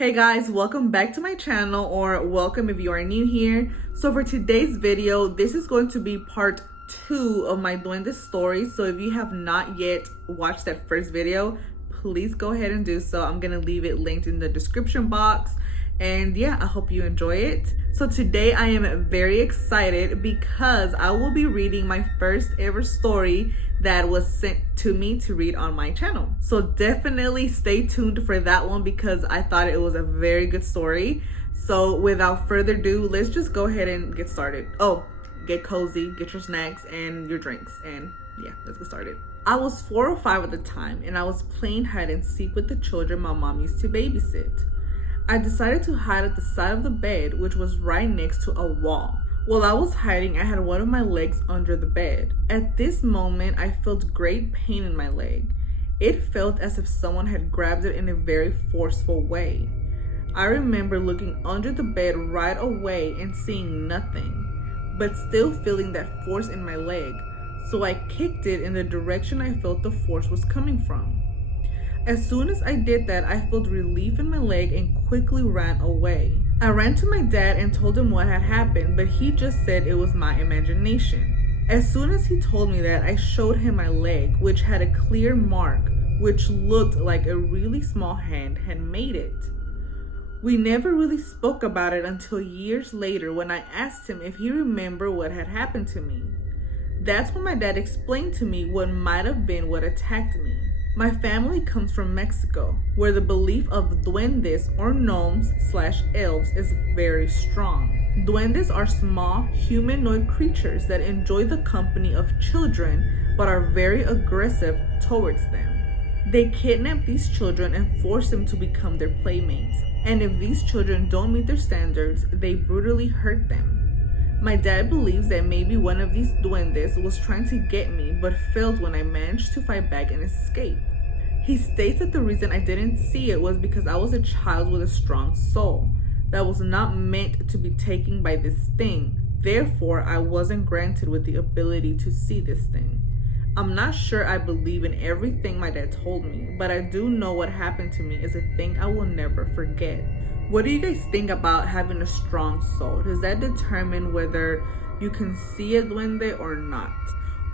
Hey guys, welcome back to my channel, or welcome if you are new here. So for today's video, this is going to be part 2 of my Duende story. So if you have not yet watched that first video, please go ahead and do so. I'm gonna leave it linked in the description box. And yeah, I hope you enjoy it. So today I am very excited because I will be reading my first ever story that was sent to me to read on my channel. So definitely stay tuned for that one because I thought it was a very good story. So without further ado, let's just go ahead and get started. Oh, get cozy, get your snacks and your drinks, and yeah, let's get started. I was 4 or 5 at the time and I was playing hide and seek with the children my mom used to babysit. I decided to hide at the side of the bed, which was right next to a wall. While I was hiding, I had one of my legs under the bed. At this moment, I felt great pain in my leg. It felt as if someone had grabbed it in a very forceful way. I remember looking under the bed right away and seeing nothing, but still feeling that force in my leg, so I kicked it in the direction I felt the force was coming from. As soon as I did that, I felt relief in my leg and quickly ran away. I ran to my dad and told him what had happened, but he just said it was my imagination. As soon as he told me that, I showed him my leg, which had a clear mark, which looked like a really small hand had made it. We never really spoke about it until years later when I asked him if he remembered what had happened to me. That's when my dad explained to me what might have been what attacked me. My family comes from Mexico, where the belief of duendes or gnomes/elves is very strong. Duendes are small, humanoid creatures that enjoy the company of children but are very aggressive towards them. They kidnap these children and force them to become their playmates, and if these children don't meet their standards, they brutally hurt them. My dad believes that maybe one of these duendes was trying to get me but failed when I managed to fight back and escape. He states that the reason I didn't see it was because I was a child with a strong soul that was not meant to be taken by this thing. Therefore, I wasn't granted with the ability to see this thing. I'm not sure I believe in everything my dad told me, but I do know what happened to me is a thing I will never forget. What do you guys think about having a strong soul? Does that determine whether you can see a duende or not?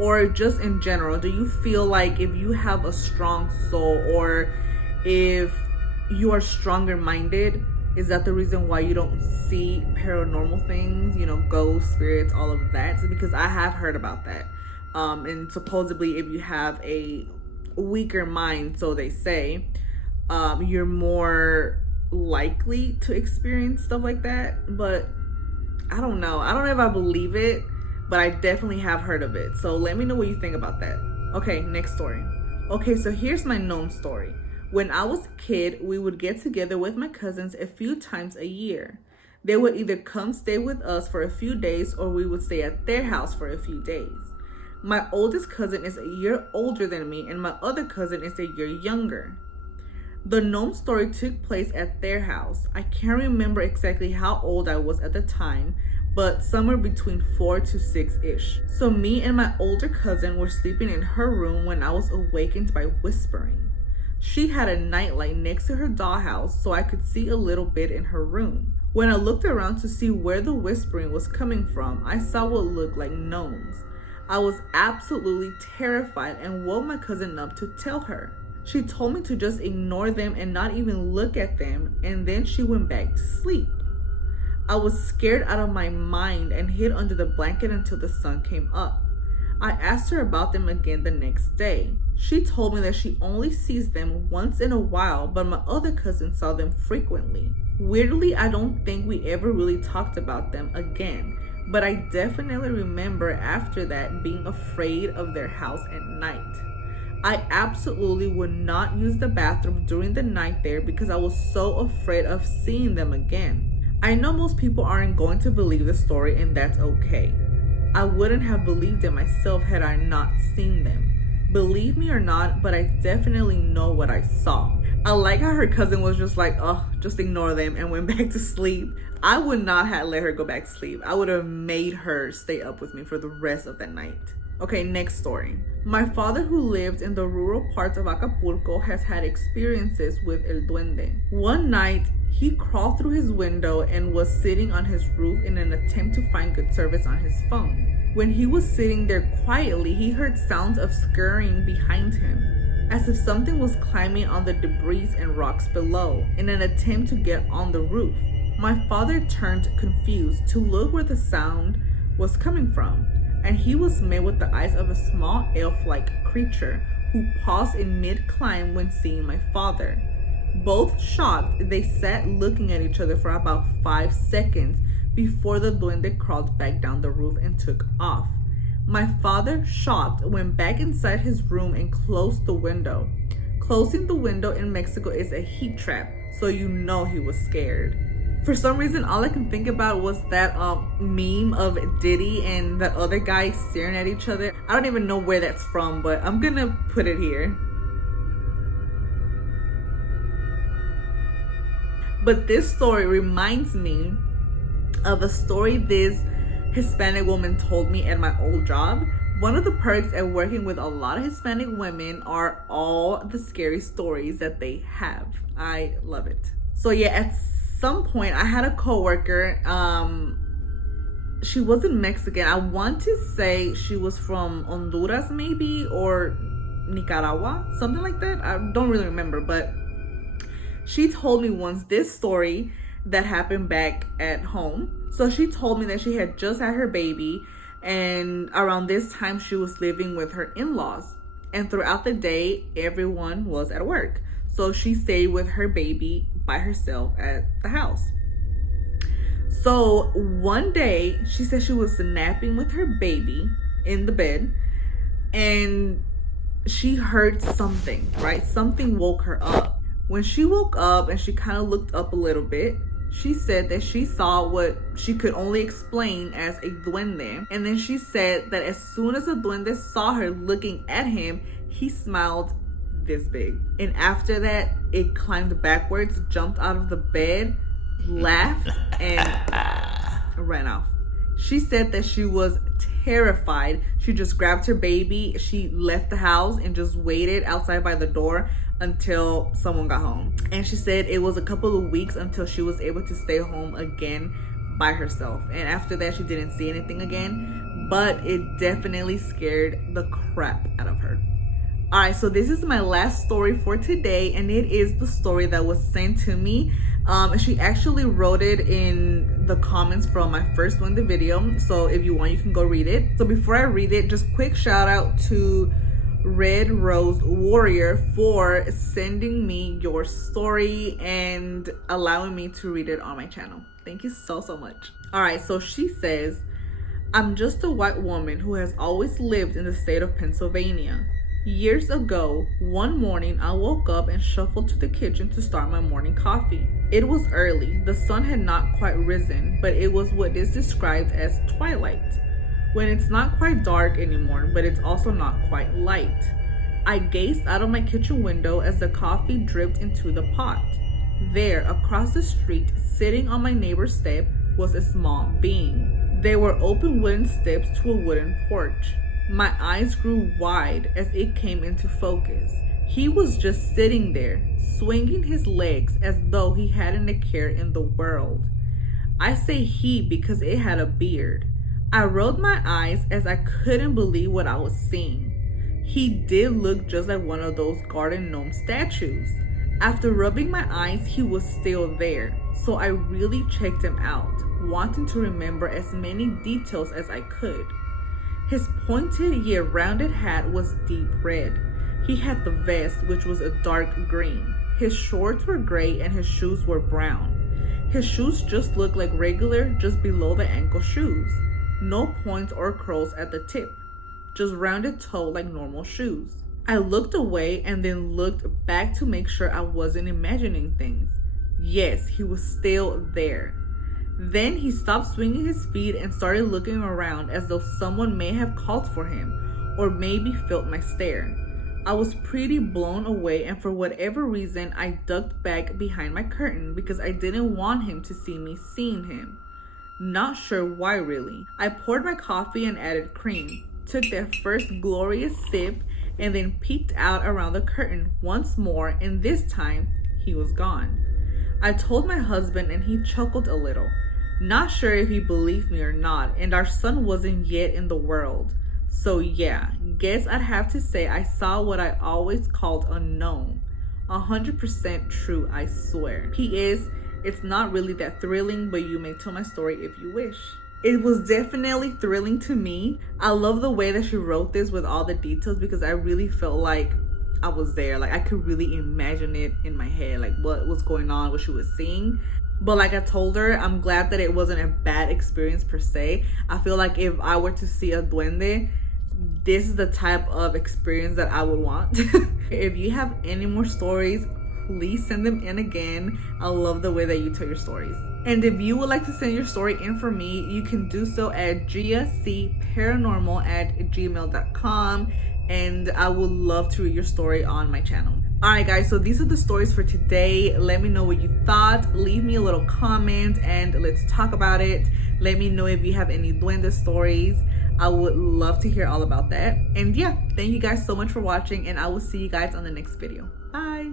Or just in general, do you feel like if you have a strong soul or if you are stronger minded, is that the reason why you don't see paranormal things, ghosts, spirits, all of that? So because I have heard about that. And supposedly if you have a weaker mind, so they say, you're more likely to experience stuff like that. But I don't know if I believe it, but I definitely have heard of it. So let me know what you think about that. Okay, next story. Okay, so here's my gnome story. When I was a kid, we would get together with my cousins a few times a year. They would either come stay with us for a few days or we would stay at their house for a few days. My oldest cousin is a year older than me and my other cousin is a year younger. The gnome story took place at their house. I can't remember exactly how old I was at the time, but somewhere between 4 to 6-ish. So me and my older cousin were sleeping in her room when I was awakened by whispering. She had a nightlight next to her dollhouse so I could see a little bit in her room. When I looked around to see where the whispering was coming from, I saw what looked like gnomes. I was absolutely terrified and woke my cousin up to tell her. She told me to just ignore them and not even look at them, and then she went back to sleep. I was scared out of my mind and hid under the blanket until the sun came up. I asked her about them again the next day. She told me that she only sees them once in a while, but my other cousin saw them frequently. Weirdly, I don't think we ever really talked about them again, but I definitely remember after that being afraid of their house at night. I absolutely would not use the bathroom during the night there because I was so afraid of seeing them again. I know most people aren't going to believe the story and that's okay. I wouldn't have believed it myself had I not seen them. Believe me or not, but I definitely know what I saw. I like how her cousin was just like, oh, just ignore them and went back to sleep. I would not have let her go back to sleep. I would have made her stay up with me for the rest of that night. Okay, next story. My father, who lived in the rural parts of Acapulco, has had experiences with El Duende. One night, he crawled through his window and was sitting on his roof in an attempt to find good service on his phone. When he was sitting there quietly, he heard sounds of scurrying behind him, as if something was climbing on the debris and rocks below in an attempt to get on the roof. My father turned confused to look where the sound was coming from, and he was met with the eyes of a small elf-like creature who paused in mid-climb when seeing my father. Both shocked, they sat looking at each other for about 5 seconds before the duende crawled back down the roof and took off. My father, shocked, went back inside his room and closed the window. Closing the window in Mexico is a heat trap, so you know he was scared. For some reason, all I can think about was that meme of Diddy and that other guy staring at each other. I don't even know where that's from, but I'm gonna put it here. But this story reminds me of a story this Hispanic woman told me at my old job. One of the perks at working with a lot of Hispanic women are all the scary stories that they have. I love it. So yeah, at some point I had a coworker. She wasn't Mexican. I want to say she was from Honduras maybe, or Nicaragua, something like that. I don't really remember, but she told me once this story that happened back at home. So she told me that she had just had her baby, and around this time she was living with her in-laws, and throughout the day everyone was at work. So she stayed with her baby by herself at the house. So one day she said she was napping with her baby in the bed, and she heard something, right? Something woke her up. When she woke up and she kind of looked up a little bit, she said that she saw what she could only explain as a duende. And then she said that as soon as the duende saw her looking at him, he smiled this big. And after that, it climbed backwards, jumped out of the bed, laughed, and ran off. She said that she was terrified. She just grabbed her baby, she left the house and just waited outside by the door until someone got home. And she said it was a couple of weeks until she was able to stay home again by herself. And after that, she didn't see anything again, but it definitely scared the crap out of her. All right, so this is my last story for today, and it is the story that was sent to me. She actually wrote it in the comments from my first one, the video. So if you want, you can go read it. So before I read it, just quick shout out to Red Rose Warrior for sending me your story and allowing me to read it on my channel. Thank you so much. All right, so she says, I'm just a white woman who has always lived in the state of Pennsylvania. Years ago, one morning I woke up and shuffled to the kitchen to start my morning coffee. It was early, the sun had not quite risen, but it was what is described as twilight, when it's not quite dark anymore, but it's also not quite light. I gazed out of my kitchen window as the coffee dripped into the pot. There, across the street, sitting on my neighbor's step, was a small being. They were open wooden steps to a wooden porch. My eyes grew wide as it came into focus. He was just sitting there, swinging his legs as though he hadn't a care in the world. I say he because it had a beard. I rolled my eyes as I couldn't believe what I was seeing. He did look just like one of those garden gnome statues. After rubbing my eyes, he was still there, so I really checked him out, wanting to remember as many details as I could. His pointed yet rounded hat was deep red. He had the vest, which was a dark green. His shorts were gray and his shoes were brown. His shoes just looked like regular, just below the ankle shoes. No points or curls at the tip, just rounded toe like normal shoes. I looked away and then looked back to make sure I wasn't imagining things. Yes, he was still there. Then he stopped swinging his feet and started looking around as though someone may have called for him, or maybe felt my stare. I was pretty blown away, and for whatever reason, I ducked back behind my curtain because I didn't want him to see me seeing him. Not sure why really. I poured my coffee and added cream. took their first glorious sip, and then peeked out around the curtain once more, and this time he was gone. I told my husband and he chuckled a little, not sure if he believed me or not, and our son wasn't yet in the world. So yeah, guess I'd have to say I saw what I always called a gnome. 100% true, I swear. P.S. It's not really that thrilling, but you may tell my story if you wish. It was definitely thrilling to me. I love the way that she wrote this with all the details because I really felt like I was there. Like I could really imagine it in my head, like what was going on, what she was seeing. But like I told her, I'm glad that it wasn't a bad experience per se. I feel like if I were to see a duende, this is the type of experience that I would want. If you have any more stories, please send them in again. I love the way that you tell your stories. And if you would like to send your story in for me, you can do so at giacparanormal@gmail.com, and I would love to read your story on my channel. Alright guys, so these are the stories for today. Let me know what you thought. Leave me a little comment and let's talk about it. Let me know if you have any duende stories. I would love to hear all about that. And yeah, thank you guys so much for watching, and I will see you guys on the next video. Bye.